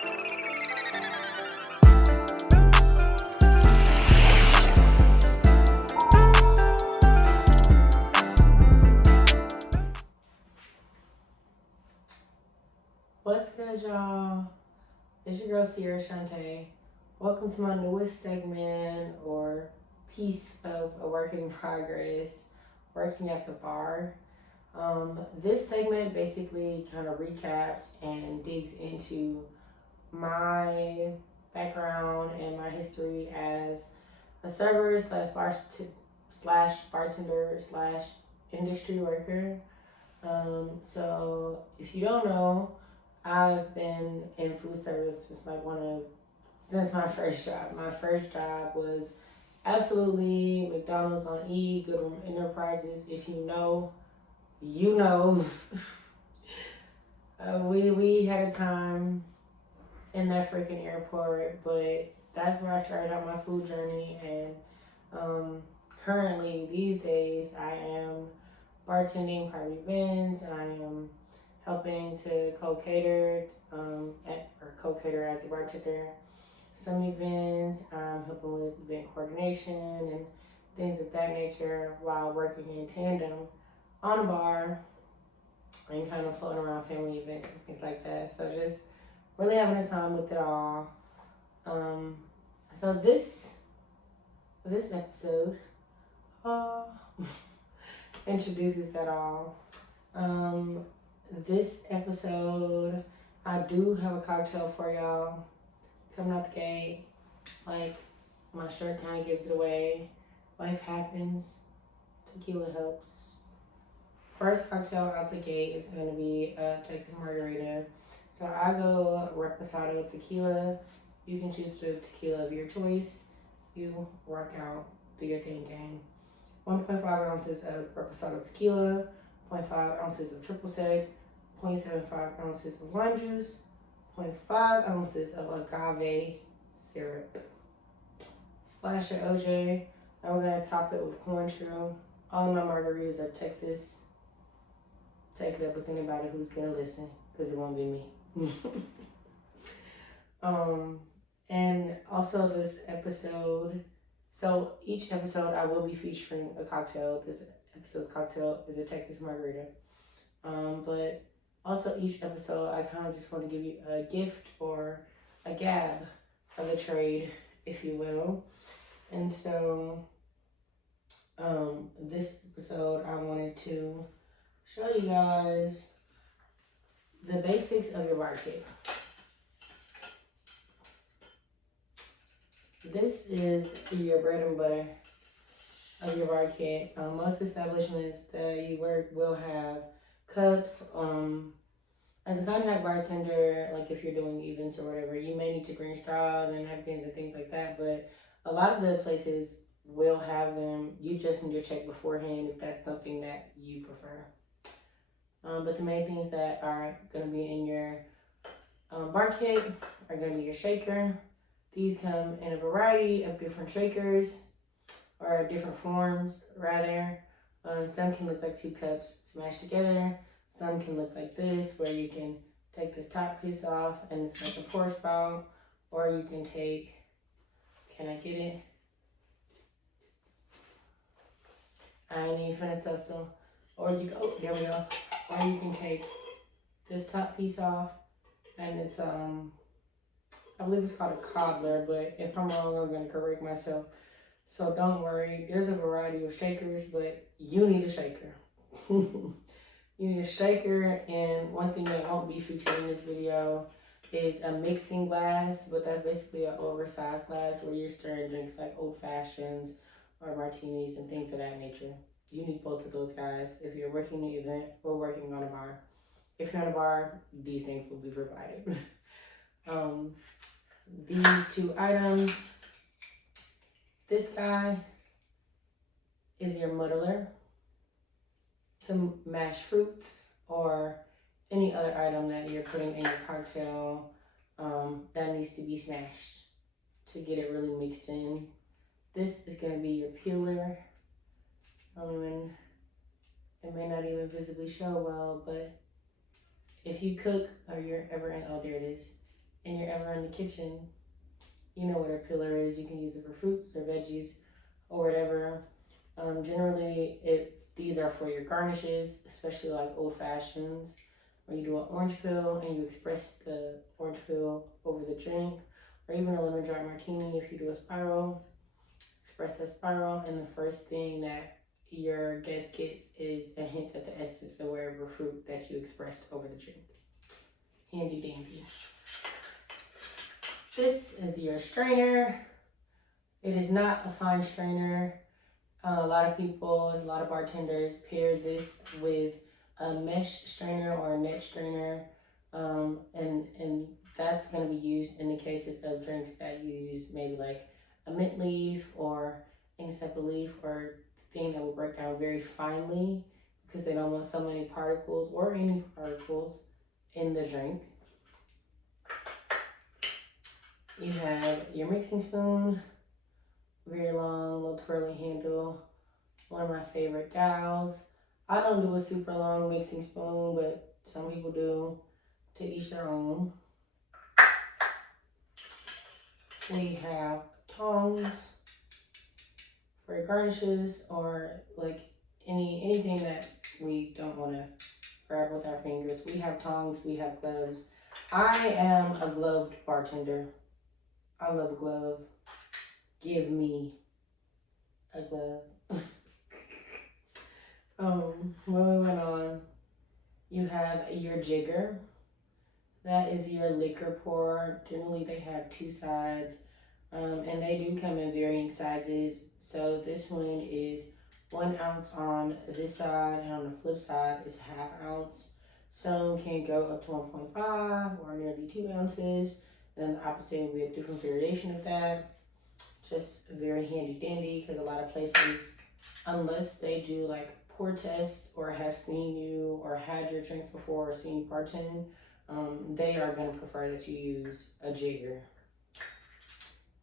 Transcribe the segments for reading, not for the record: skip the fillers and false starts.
What's good, y'all? It's your girl CiaraShanta. Welcome to my newest segment or piece of a work in progress, working at the bar. This segment basically kind of recaps and digs into my background and my history as a server slash bartender slash industry worker. So if you don't know, I've been in food service since my first job. My first job was absolutely McDonald's on E, Goodwin Enterprises. If you know, you know. We had a time in that freaking airport, but that's where I started out my food journey. And currently, these days, I am bartending private events. I am helping to co-cater as a bartender some events. I'm helping with event coordination and things of that nature while working in tandem on a bar and kind of floating around family events and things like that. So just really having a time with it all. So this episode introduces that all. This episode, I do have a cocktail for y'all coming out the gate. Like, my shirt kind of gives it away. Life happens. Tequila helps. First cocktail out the gate is going to be Texas Margarita. So I go Reposado Tequila. You can choose the tequila of your choice. You work out, do your thing, gang. 1.5 ounces of Reposado Tequila, 0.5 ounces of triple sec, 0.75 ounces of lime juice, 0.5 ounces of Agave Syrup. Splash of OJ, and we're going to top it with Cointreau. All my margaritas are Texas. Take it up with anybody who's going to listen, because it won't be me. And also this episode, so each episode I will be featuring a cocktail. This episode's cocktail is a Texas Margarita. But also each episode I kind of just want to give you a gift or a gab of the trade, if you will. And so this episode I wanted to show you guys the basics of your bar kit. This is your bread and butter of your bar kit. Most establishments that you work will have cups. As a contract bartender, like if you're doing events or whatever, you may need to bring straws and napkins and things like that. But a lot of the places will have them. You just need to check beforehand if that's something that you prefer. But the main things that are going to be in your bar kit are going to be your shaker. These come in a variety of different shakers, or different forms, rather. Some can look like 2 cups smashed together. Some can look like this, where you can take this top piece off and it's like a pour spout. Or you can take, can I get it? I ain't even finna tussle. Or you go, there we go. Or you can take this top piece off and it's, I believe it's called a cobbler, but if I'm wrong, I'm going to correct myself. So don't worry. There's a variety of shakers, but you need a shaker. You need a shaker, and one thing that won't be featured in this video is a mixing glass, but that's basically an oversized glass where you're stirring drinks like old fashions or martinis and things of that nature. You need both of those guys if you're working the event or working on a bar. If you're on a bar, these things will be provided. These 2 items, this guy is your muddler, some mashed fruits, or any other item that you're putting in your cocktail that needs to be smashed to get it really mixed in. This is going to be your peeler. It may not even visibly show well, but if you cook or you're ever in, oh, there it is. and you're ever in the kitchen, you know what a pillar is. You can use it for fruits or veggies or whatever. Generally, these are for your garnishes, especially like old fashions, where you do an orange peel and you express the orange peel over the drink, or even a lemon drop martini if you do a spiral. Express that spiral, and the first thing that your guest gets is a hint of the essence of whatever fruit that you expressed over the drink. Handy dandy. This is your strainer. It is not a fine strainer. A lot of bartenders pair this with a mesh strainer or a net strainer, and that's going to be used in the cases of drinks that you use maybe like a mint leaf or any type of leaf or thing that will break down very finely because they don't want so many particles or any particles in the drink. You have your mixing spoon, very long, little twirly handle. One of my favorite gals. I don't do a super long mixing spoon, but some people do. To each their own. We have tongs for your garnishes or like anything that we don't want to grab with our fingers. We have tongs, we have gloves. I am a gloved bartender. I love a glove. Give me a glove. Moving on, you have your jigger. That is your liquor pour. Generally, they have two sides, and they do come in varying sizes. So this one is 1 ounce on this side, and on the flip side is 1/2 ounce. Some can go up to 1.5 or nearly 2 ounces. And the opposite will be a different variation of that. Just very handy dandy because a lot of places, unless they do like pour tests or have seen you or had your drinks before or seen you bartend, they are going to prefer that you use a jigger.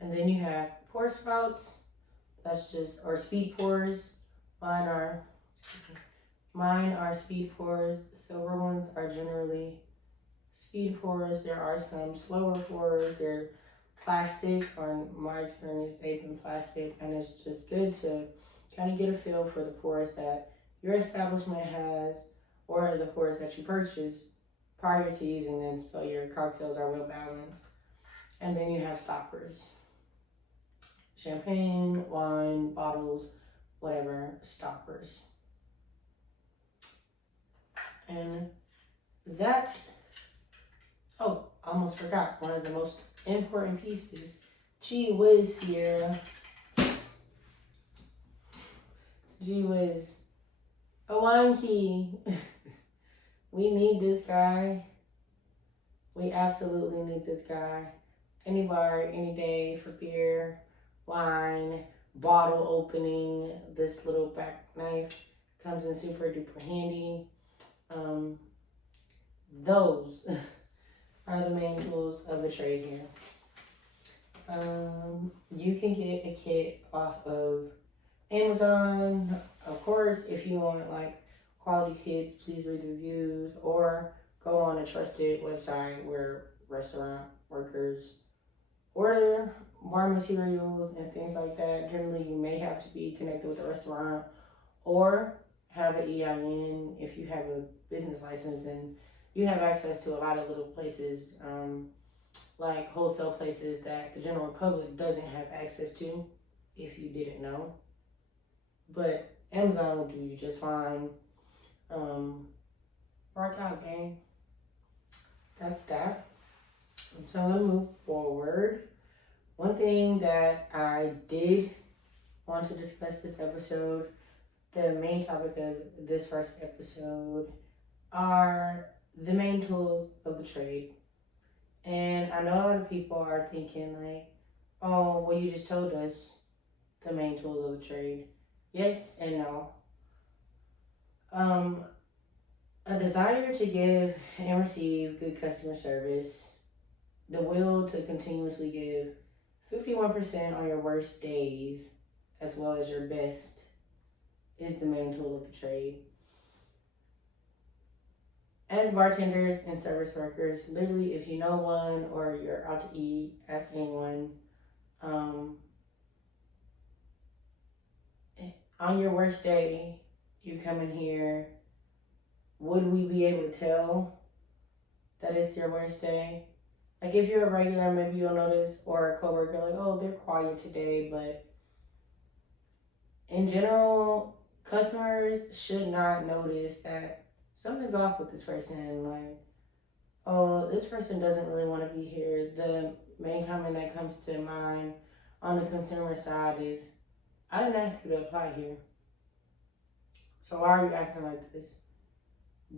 And then you have pour spouts. That's just, or speed pours. Mine are speed pours. The silver ones are generally speed pours. There are some slower pours. They're plastic, or in my experience, they've been plastic, and it's just good to kind of get a feel for the pours that your establishment has or the pours that you purchase prior to using them, so your cocktails are well balanced. And then you have stoppers. Champagne, wine, bottles, whatever, stoppers. And that, oh, almost forgot, one of the most important pieces. Gee whiz, Ciara. Gee whiz. A wine key. We need this guy. We absolutely need this guy. Any bar, any day for beer, wine, bottle opening. This little back knife comes in super duper handy. Those are the main tools of the trade here. You can get a kit off of Amazon. Of course, if you want like quality kits, please read the reviews or go on a trusted website where restaurant workers order bar materials and things like that. Generally, you may have to be connected with the restaurant or have an EIN. If you have a business license, then you have access to a lot of little places, like wholesale places that the general public doesn't have access to, if you didn't know. But Amazon will do you just fine. Work out, gang. That's that. So I'm gonna move forward. One thing that I did want to discuss this episode, the main topic of this first episode, are the main tools of the trade. And I know a lot of people are thinking like, oh, well, you just told us the main tools of the trade. Yes and no. A desire to give and receive good customer service, the will to continuously give 51% on your worst days as well as your best is the main tool of the trade. as bartenders and service workers, literally, if you know one or you're out to eat, ask anyone. On your worst day, you come in here, would we be able to tell that it's your worst day? Like, if you're a regular, maybe you'll notice, or a coworker, like, oh, they're quiet today, but in general, customers should not notice that something's off with this person. Like, oh, this person doesn't really want to be here. The main comment that comes to mind on the consumer side is, I didn't ask you to apply here. So why are you acting like this?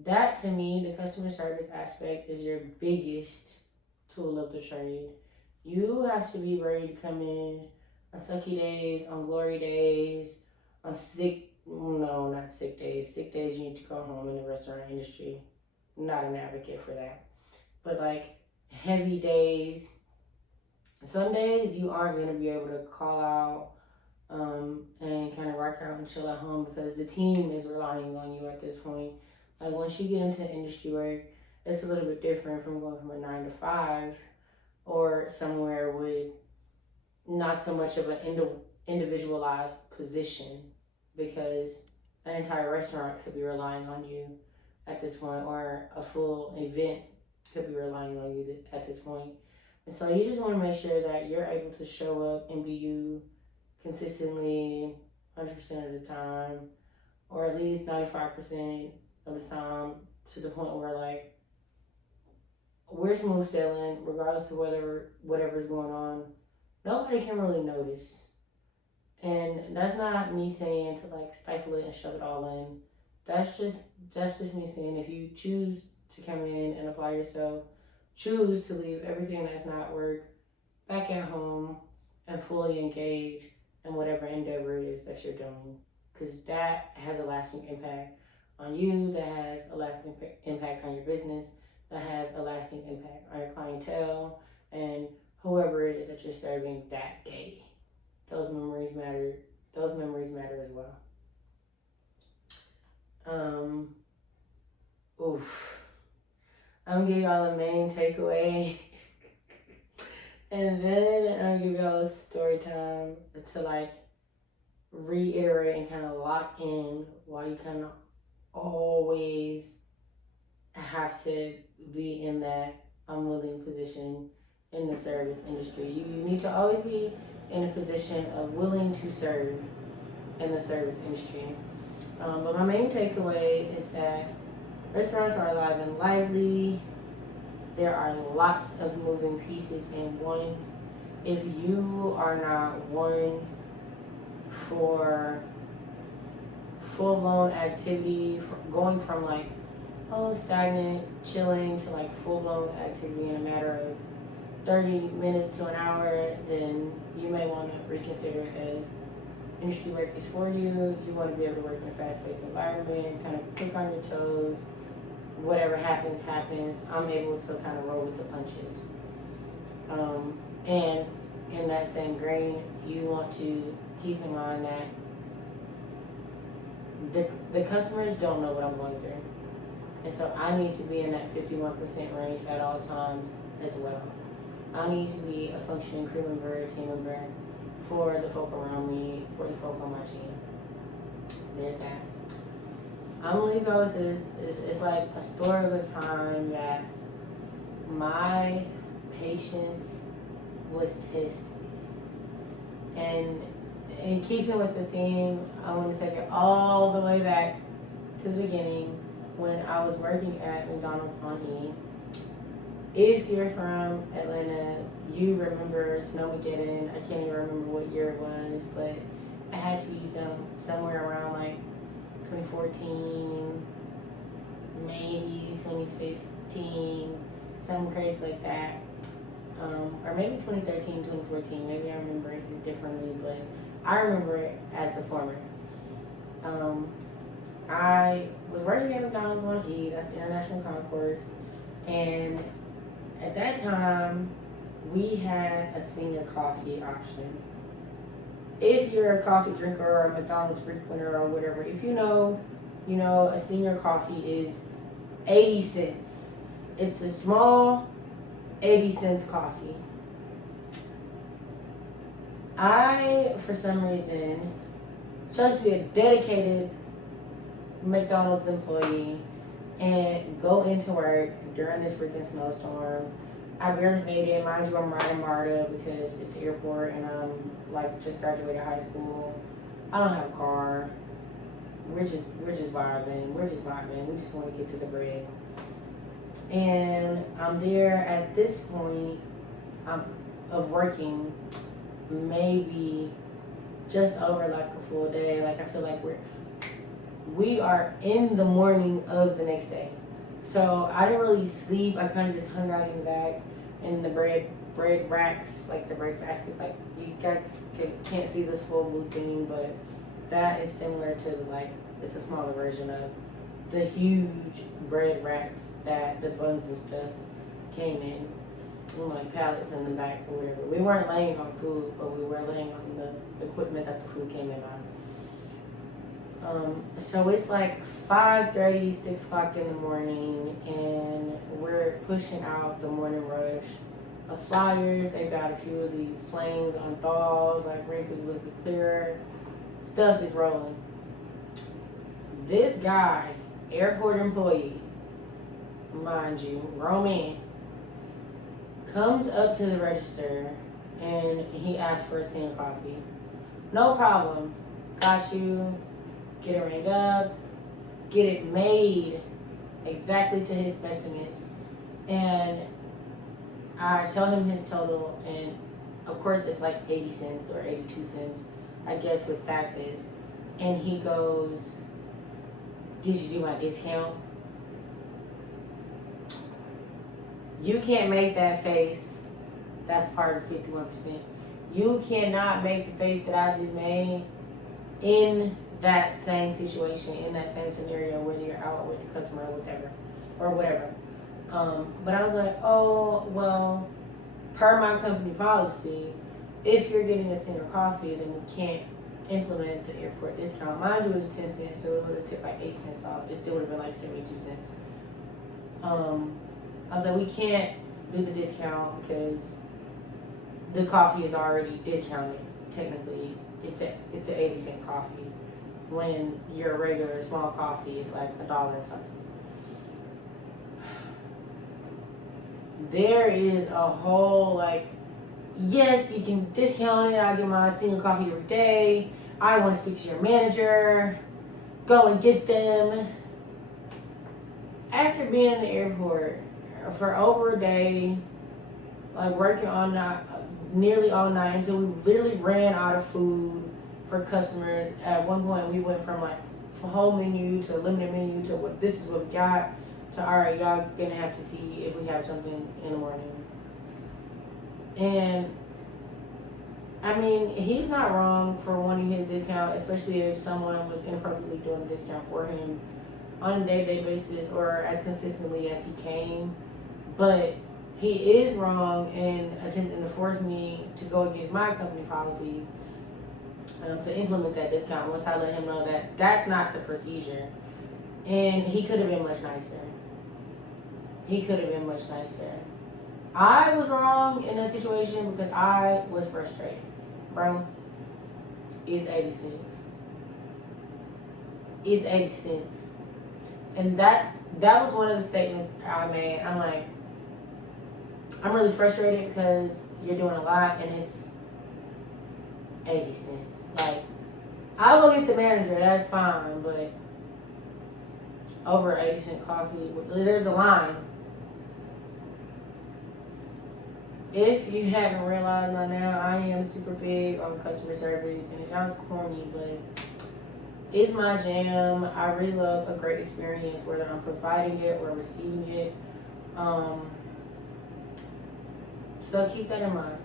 That, to me, the customer service aspect is your biggest tool of the trade. You have to be ready to come in on sucky days, on glory days, on sick days. Sick days, you need to go home in the restaurant industry. I'm not an advocate for that. But like heavy days, some days you aren't going to be able to call out and kind of rock out and chill at home because the team is relying on you at this point. Like, once you get into industry work, it's a little bit different from going from a 9 to 5 or somewhere with not so much of an individualized position, because an entire restaurant could be relying on you at this point, or a full event could be relying on you at this point. And so you just want to make sure that you're able to show up and be you consistently 100% of the time, or at least 95% of the time, to the point where, like, we're smooth sailing regardless of whatever's going on. Nobody can really notice. And that's not me saying to like stifle it and shove it all in. That's just me saying, if you choose to come in and apply yourself, choose to leave everything that's not work back at home and fully engage in whatever endeavor it is that you're doing, because that has a lasting impact on you, that has a lasting impact on your business, that has a lasting impact on your clientele and whoever it is that you're serving that day. Those memories matter. Those memories matter as well. I'm gonna give y'all the main takeaway. And then I'm gonna give y'all a story time to like reiterate and kind of lock in why you kind of always have to be in that unwilling position in the service industry. You need to always be in a position of willing to serve in the service industry. But my main takeaway is that restaurants are alive and lively. There are lots of moving pieces in one. If you are not one for full-blown activity, going from like stagnant, chilling to like full-blown activity in a matter of 30 minutes to an hour, then you may want to reconsider if industry work is for you. You want to be able to work in a fast-paced environment, kind of quick on your toes. Whatever happens, happens. I'm able to kind of roll with the punches. And in that same grain, you want to keep in mind that the customers don't know what I'm going through. And so I need to be in that 51% range at all times as well. I need to be a functioning crew member, team member for the folk around me, for the folk on my team. There's that. I'm gonna leave out with this. It's like a story of a time that my patience was tested. And in keeping with the theme, I want to take it all the way back to the beginning when I was working at McDonald's on E. If you're from Atlanta, you remember Snowmageddon. I can't even remember what year it was, but it had to be somewhere around like 2014, maybe 2015, something crazy like that. Or maybe 2013, 2014, maybe I remember it differently, but I remember it as the former. I was working at McDonald's on E, that's the International Concourse, and at that time, we had a senior coffee option. If you're a coffee drinker or a McDonald's frequenter or whatever, if you know, a senior coffee is 80 cents. It's a small 80 cents coffee. I, for some reason, chose to be a dedicated McDonald's employee and go into work during this freaking snowstorm. I barely made it. Mind you, I'm riding MARTA because it's the airport and I'm like just graduated high school. I don't have a car. We're just vibing. We just want to get to the bread. And I'm there at this point of working maybe just over like a full day. Like I feel like we are in the morning of the next day. So I didn't really sleep. I kind of just hung out in the back in the bread racks, like the bread baskets. Like you guys can't see this full blue thing, but that is similar to like, it's a smaller version of the huge bread racks that the buns and stuff came in, like pallets in the back or whatever. We weren't laying on food, but we were laying on the equipment that the food came in on. So it's like 5:30, 6 o'clock in the morning, and we're pushing out the morning rush of flyers. They've got a few of these planes on thaw, like rink is a little bit clearer. Stuff is rolling. This guy, airport employee, mind you, grown man, comes up to the register and he asks for a single coffee. No problem. Got you. Get it rang up. Get it made exactly to his specimens. And I tell him his total, and of course it's like 80 cents or 82 cents, I guess, with taxes. And he goes, "Did you do my discount?" You can't make that face. That's part of 51%. You cannot make the face that I just made in that same situation, in that same scenario, whether you're out with the customer or whatever. But I was like, oh, well, per my company policy, if you're getting a single coffee, then we can't implement the airport discount. Mind you, it was 10 cents, so it would have tipped like 8 cents off. It still would have been like 72 cents. I was like, we can't do the discount because the coffee is already discounted. Technically, it's an 80-cent coffee when your regular small coffee is like $1 and something. There is a whole like, yes, you can discount it. I get my single coffee every day. I want to speak to your manager. Go and get them. After being in the airport for over a day, like working all night, nearly all night, until we literally ran out of food for customers. At one point, we went from like a whole menu to a limited menu to what this is what we got to, all right, y'all gonna have to see if we have something in the morning. And I mean, he's not wrong for wanting his discount, especially if someone was inappropriately doing a discount for him on a day-to-day basis or as consistently as he came. But he is wrong in attempting to force me to go against my company policy to implement that discount once I let him know that that's not the procedure. And he could have been much nicer. I was wrong in that situation because I was frustrated. Bro, it's 80 cents. It's 80 cents. And that was one of the statements I made. I'm like, I'm really frustrated because you're doing a lot and it's 80 cents. Like, I'll go get the manager, that's fine, but over 80-cent coffee, there's a line. If you haven't realized by now, I am super big on customer service, and it sounds corny, but it's my jam. I really love a great experience, whether I'm providing it or receiving it. So keep that in mind.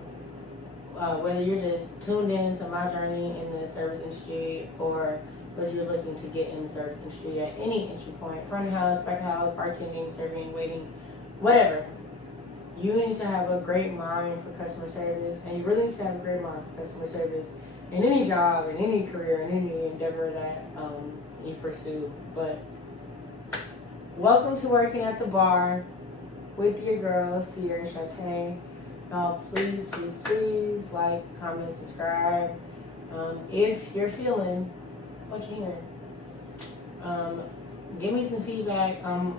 Whether you're just tuned in to my journey in the service industry, or whether you're looking to get in the service industry at any entry point, front of house, back of house, bartending, serving, waiting, whatever. You need to have a great mind for customer service, and you really need to have a great mind for customer service in any job, in any career, in any endeavor that you pursue. But Welcome to Working at the Bar with your girl, CiaraShanta. Now, please like, comment, subscribe. If you're feeling what you hear, give me some feedback. I'm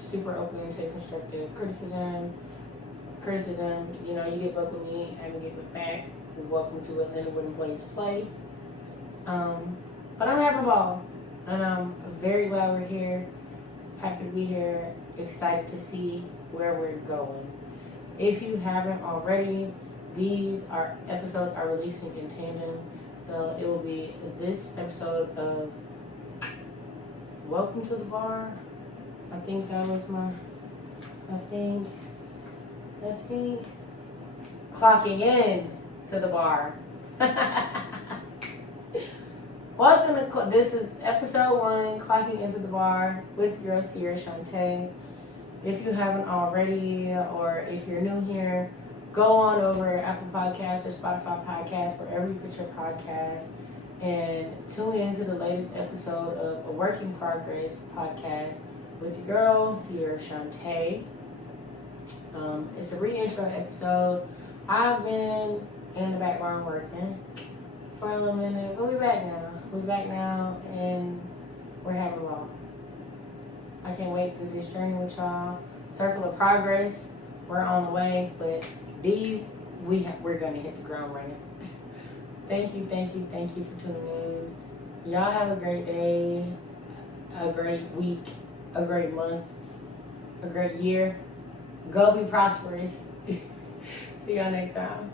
super open to constructive criticism. You know, you get book with me, I will get with back. You're welcome to Atlanta Wooden Plays Play. But I'm having a ball, and I'm very glad we're here. Happy to be here. Excited to see where we're going. If you haven't already, these episodes are releasing in tandem. So it will be this episode of Welcome to the Bar. I think that was clocking in to the bar. Welcome to this is episode 1, clocking into the bar with your girl CiaraShanta. If you haven't already, or if you're new here, go on over to Apple Podcasts or Spotify Podcasts, wherever you put your podcast, and tune into the latest episode of A Work in Progress podcast with your girl CiaraShanta. It's a re-intro episode. I've been in the background working for a little minute, but we're back now. And we're having a ball. I can't wait to do this journey with y'all. Circle of progress. We're on the way, but we're gonna hit the ground running. Thank you for tuning in. Y'all have a great day, a great week, a great month, a great year. Go be prosperous. See y'all next time.